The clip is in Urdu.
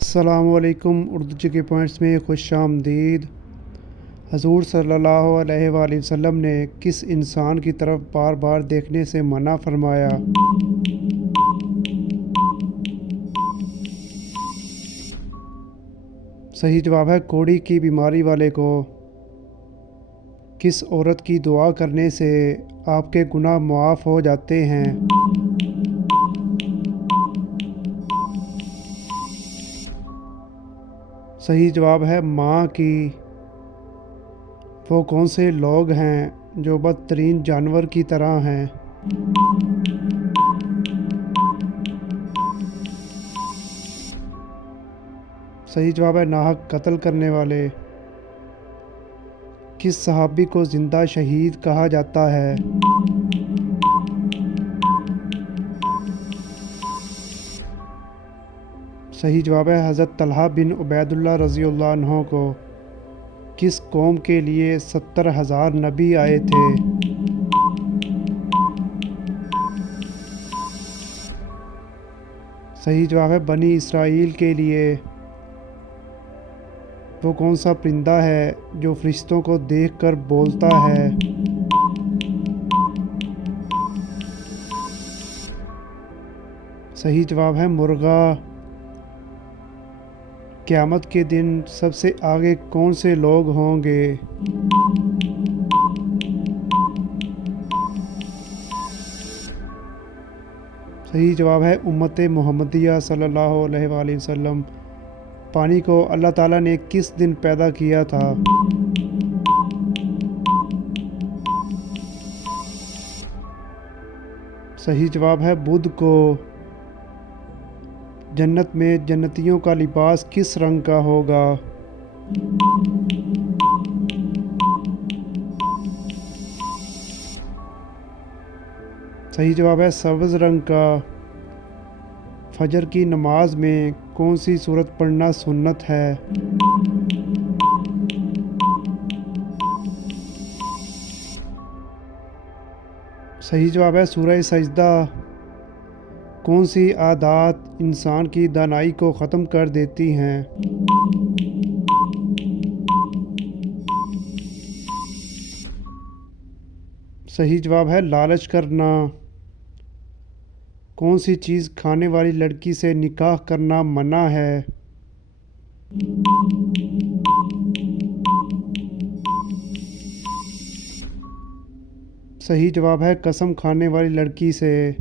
السلام علیکم۔ اردو جی کے پوائنٹس میں خوش آمدید۔ حضور صلی اللہ علیہ وآلہ وسلم نے کس انسان کی طرف بار بار دیکھنے سے منع فرمایا؟ صحیح جواب ہے کوڑی کی بیماری والے کو۔ کس عورت کی دعا کرنے سے آپ کے گناہ معاف ہو جاتے ہیں؟ صحیح جواب ہے ماں کی۔ وہ کون سے لوگ ہیں جو بدترین جانور کی طرح ہیں؟ صحیح جواب ہے ناحق قتل کرنے والے۔ کس صحابی کو زندہ شہید کہا جاتا ہے؟ صحیح جواب ہے حضرت طلحہ بن عبید اللہ رضی اللہ عنہ کو۔ کس قوم کے لیے 70,000 نبی آئے تھے؟ صحیح جواب ہے بنی اسرائیل کے لیے۔ وہ کون سا پرندہ ہے جو فرشتوں کو دیکھ کر بولتا ہے؟ صحیح جواب ہے مرغا۔ قیامت کے دن سب سے آگے کون سے لوگ ہوں گے؟ صحیح جواب ہے امت محمدیہ صلی اللہ علیہ وآلہ وسلم۔ پانی کو اللہ تعالیٰ نے کس دن پیدا کیا تھا؟ صحیح جواب ہے بدھ کو۔ جنت میں جنتیوں کا لباس کس رنگ کا ہوگا؟ صحیح جواب ہے سبز رنگ کا۔ فجر کی نماز میں کون سی سورت پڑھنا سنت ہے؟ صحیح جواب ہے سورہ سجدہ۔ کون سی عادات انسان کی دانائی کو ختم کر دیتی ہیں؟ صحیح جواب ہے لالچ کرنا۔ کون سی چیز کھانے والی لڑکی سے نکاح کرنا منع ہے؟ صحیح جواب ہے قسم کھانے والی لڑکی سے۔